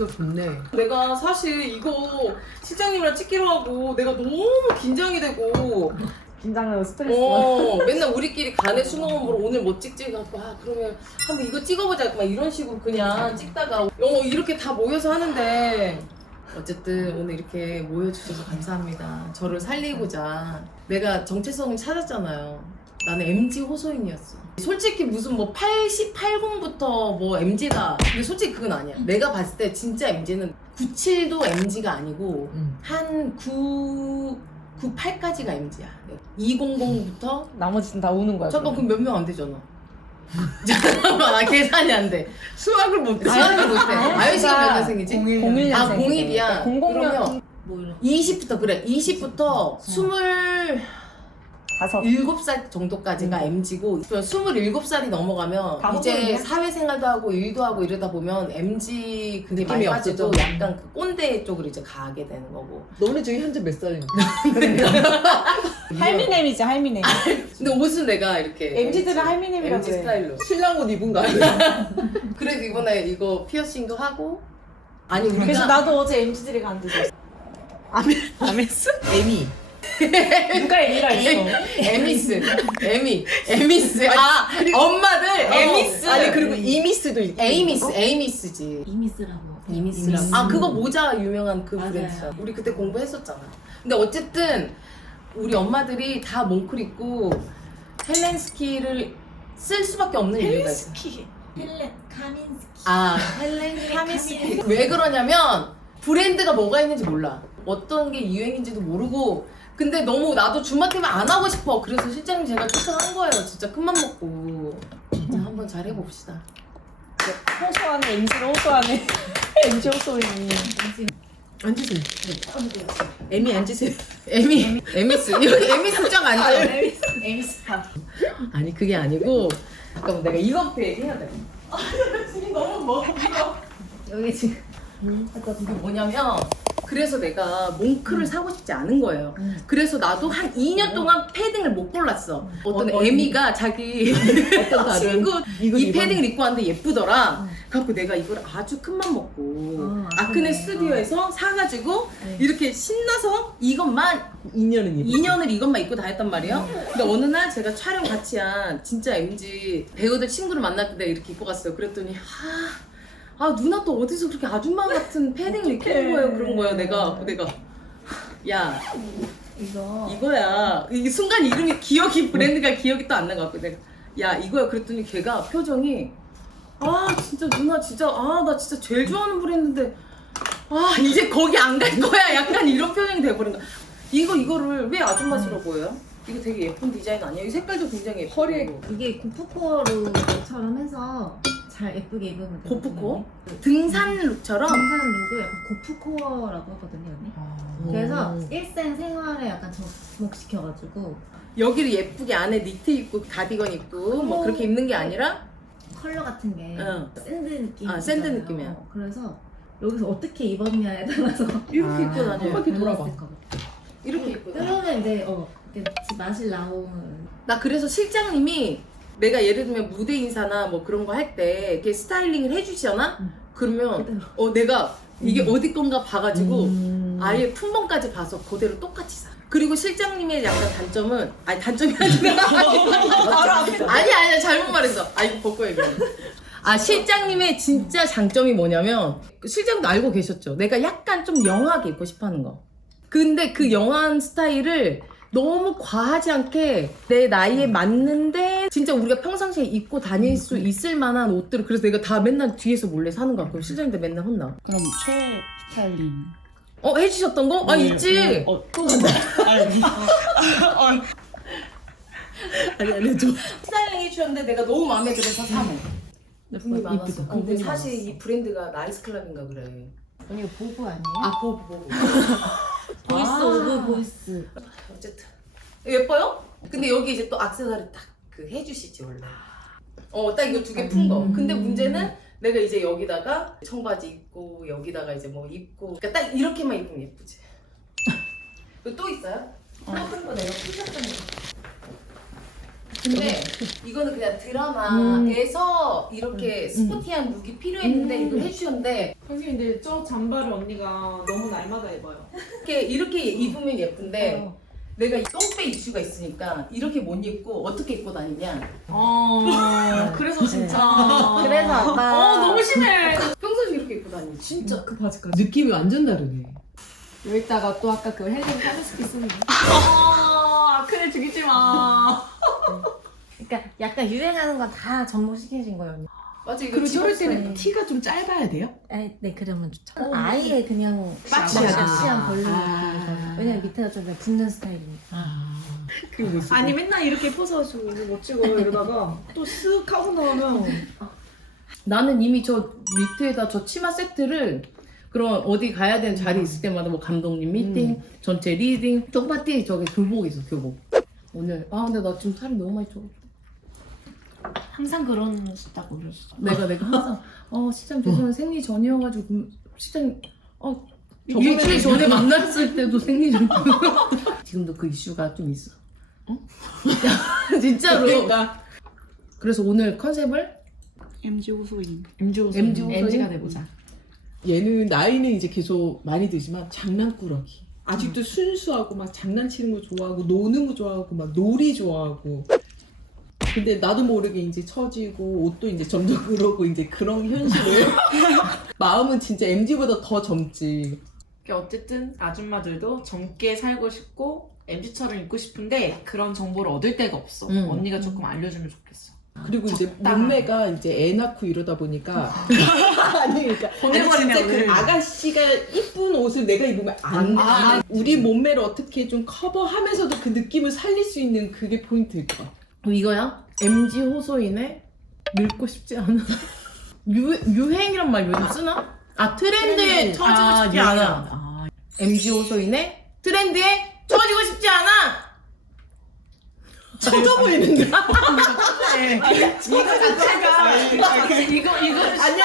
멘트가 좋네. 내가 사실 이거 실장님이랑 찍기로 하고 내가 너무 긴장이 되고. 긴장하고 스트레스. 어 맨날 우리끼리 간에 수능원 보러 오늘 뭐 찍지? 갖고 아 그러면 한번 이거 찍어보자. 막 이런 식으로 그냥 찍다가. 어 이렇게 다 모여서 하는데. 어쨌든 오늘 이렇게 모여주셔서 감사합니다. 저를 살리고자. 내가 정체성을 찾았잖아요 나는 MG 호소인이었어 솔직히 무슨 뭐 80, 80부터 뭐 MG다 근데 솔직히 그건 아니야 내가 봤을 때 진짜 MG는 97도 MG가 아니고 음. 한 9, 98까지가 MG야. 200부터 나머지는 다 우는 거야. 잠깐 그럼 몇 명 안 되잖아. 잠깐만 나 계산이 안 돼. 수학을 못 해. 수학을 못 해. 아유 씨가 몇 년생이지? 01년생. 아 01이야. 00년 그러면 뭐 이런 20부터 그래. 20부터 27살 다섯. 정도까지가 MG고 27살이 넘어가면 다 이제 호소이냐? 사회생활도 하고 일도 하고 이러다 보면 MG 그게 많이 느낌이 빠지고 없어져. 약간 그 꼰대 쪽으로 이제 가게 되는 거고. 너네 중에 현재 몇 살인데? 할미넴이지 할미넴. 근데 옷은 내가 이렇게 MZ들은 할미넴이라고 MG 해. 스타일로 신랑 옷 입은 거 아니야? 그래서 이번에 이거 피어싱도 하고 아니 우리가 그래서 나도 어제 MZ들이 간듯이. 아메스? 에미. 누가 M이라 했어? 에미스. 에미. 에미스. 아 엄마들. 에미스. 아니 그리고 이미스도 있고. 에이미스 에이미스지. 이미스라고. 이미스라고. 아 그거 모자 유명한 그 맞아요. 브랜드잖아 우리 그때 공부했었잖아. 근데 어쨌든 우리 엄마들이 다 몽클 입고 헬렌스키를 쓸 수밖에 없는 이유가 있어. 헬렌스키. 헬렌 카민스키. 아 헬렌 카미스키. 왜 그러냐면 브랜드가 뭐가 있는지 몰라. 어떤 게 유행인지도 모르고. 근데 너무 나도 주말 때문에 안 하고 싶어. 그래서 실장님 제가 추천한 거예요. 진짜 큰맘 먹고. 진짜 한번 잘 해봅시다. 호소하네 MZ를 호소하네. MZ 호소이니. 앉으세요. 에미 앉으세요. 에미 에미스 여기 에미스 쫙 앉아 에미스카. 아니 그게 아니고. 잠깐만 내가 이거부터 얘기해야 돼. 여기 지금 이게 뭐냐면 그래서 내가 몽크를 사고 싶지 않은 거예요. 그래서 나도 한 2년 동안 패딩을 못 골랐어. 어떤 어? 애미가 자기 어떤 다른 친구 이 패딩을 입고 왔는데 예쁘더라. 그래갖고 내가 이걸 아주 큰맘 먹고 어, 아크네 아크네. 스튜디오에서 사가지고 네. 이렇게 신나서 이것만 2년은 입. 2년을 이것만 입고 다녔단 말이에요. 근데 어느 날 제가 촬영 같이 한 진짜 MG 배우들 친구를 때 이렇게 입고 갔어요. 그랬더니 아, 아 누나 또 어디서 그렇게 아줌마 같은 패딩을 입고 온 거예요. 그런 거예요. 내가 내가 야 이거. 이거야. 이 순간 이름이 기억이 브랜드가 기억이 또 안 나고 갖고 내가 야 이거야. 그랬더니 걔가 표정이 아 진짜 누나 진짜 아 나 진짜 제일 좋아하는 브랜드인데 아 이제 거기 안 갈 거야. 약간 이런 표정이 돼버린 거야. 이거 이거를 왜 아줌마스러워 보여요? 이거 되게 예쁜 디자인 아니에요? 이 색깔도 굉장히 예쁘고 허리에 이게 고프코로처럼 해서 잘 예쁘게 입으면 돼요. 고프코? 등산 룩처럼 등산 룩을 약간 고프코어라고 하거든요. 언니. 그래서 일생 생활에 약간 접목시켜가지고 여기를 예쁘게 안에 니트 입고 가디건 입고 뭐 그렇게 입는 게 아니라 컬러 같은 게 응. 샌드 느낌. 아, 샌드 느낌이야. 그래서 여기서 어떻게 입었냐에 따라서 이렇게 아. 입고 다녀요. 바퀴 돌아봐. 달랐을 것 같아. 이렇게 입고 다녀. 그러면 이제 어 이렇게 맛이 나오는 나 그래서 실장님이 내가 예를 들면 무대 인사나 뭐 그런 거 할 때 이렇게 스타일링을 해주시잖아? 응. 그러면 그대로. 어 내가 이게 어디 건가 봐가지고 음. 아예 품번까지 봐서 그대로 똑같이 사. 그리고 실장님의 약간 단점은 아니 단점이 아니라 아니 아니 잘못 말했어. 아 이거 벗고 얘기해. 아 실장님의 진짜 장점이 뭐냐면 그 실장도 알고 계셨죠. 내가 약간 좀 영하게 입고 싶어하는 거. 근데 그 영한 스타일을 너무 과하지 않게 내 나이에 맞는데 진짜 우리가 평상시에 입고 다닐 수 있을 만한 옷들을 그래서 내가 다 맨날 뒤에서 몰래 사는 거야. 그럼 실장님한테 맨날 혼나. 그럼 최 스타일링. 어 해주셨던 거? 아 네, 있지. 네. 어, 또 간다. 아니. 아니 아니 저 스타일링 해주셨는데 내가 너무 마음에 들어서 사모. 분이 많았어. 어, 근데 그분이 사실 많았어. 이 브랜드가 나이스클럽인가 그래. 언니 보고 아니에요? 아 보고 보고. 보이스 아. 오브 보이스. 어쨌든 예뻐요? 근데 여기 이제 또 악세사리 딱 그 해주시지 원래. 어 딱 이거 두 개 푼 거. 근데 문제는 내가 이제 여기다가 청바지 입고 여기다가 이제 뭐 입고 그러니까 딱 이렇게만 입으면 예쁘지. 이거 또 있어요? 예쁜 거 내가 푸셨던 거. 근데 이거는 그냥 드라마에서 이렇게 스포티한 룩이 필요했는데 음. 이걸 해주셨는데 선생님 근데 저 잠바를 언니가 너무 날마다 입어요. 이렇게 이렇게 입으면 예쁜데 어. 내가 이 똥배 이슈가 있으니까 이렇게 못 입고 어떻게 입고 다니냐? 어. 그래서 진짜. 그래서 아까 어 너무 심해. 평소에 이렇게 입고 다니. 진짜. 그 바지까지. 느낌이 완전 다르네. 여기다가 또 아까 그 헬륨 카드스키 쓰는 거. 아 아크네 죽이지 마. 그러니까 약간 유행하는 건 다 접목시켜진 거예요. 맞아 이거 그리고 저럴. 때는 티가 좀 짧아야 돼요? 아, 네 그러면 좋죠. 아예 그냥 박시하게. 박시한 벌로 아. 왜냐면 밑에가 좀 붙는 스타일이니까. 아. 그 모습. 아니 맨날 이렇게 포즈하시고 이거 못 찍어 이러다가 또 쓱 하고 나오면 나는 이미 저 밑에다 저 치마 세트를 그런 어디 가야 되는 자리 있을 때마다 뭐 감독님 미팅, 전체 리딩, 똥파티 저기 교복 있어 교복. 오늘 아 근데 나 지금 살이 너무 많이 쪄. 항상 그런 수다고 그러시죠. 내가 내가 항상 어 시장 죄송해요 생리 전이어가지고 음, 시장 어 일주일 전에 만났을 때도 생리 전 지금도 그 이슈가 좀 있어. 어? 진짜로. 그러니까 그래서 오늘 컨셉을 MG 호소인. MG 호소. MG 호소인? MG가 돼보자. 얘는 나이는 이제 계속 많이 들지만 장난꾸러기. 아직도 순수하고 막 장난치는 거 좋아하고 노는 거 좋아하고 막 놀이 좋아하고. 근데 나도 모르게 이제 처지고 옷도 이제 점점 그러고 이제 그런 현실을 마음은 진짜 MG보다 더 젊지. 어쨌든 아줌마들도 젊게 살고 싶고 MG처럼 입고 싶은데 그런 정보를 얻을 데가 없어. 음. 언니가 조금 알려주면 좋겠어. 그리고 이제 적당한. 몸매가 이제 애 낳고 이러다 보니까 아니 그러니까 아니, 진짜 그 오늘. 아가씨가 이쁜 옷을 내가 입으면 안 돼. 아. 우리 몸매를 어떻게 좀 커버하면서도 그 느낌을 살릴 수 있는 그게 포인트일 것 같아. 어, 이거야? MG 호소인의 늙고 싶지 않아. 유, 유행이란 말 요즘 쓰나? 아 트렌드에 트렌드. 처지고 아, 싶지 유행. 않아. 아, MG 호소인의 트렌드에 처지고 싶지 않아. 쳐져 보이는데. 이거 자체가 이거 이거 아니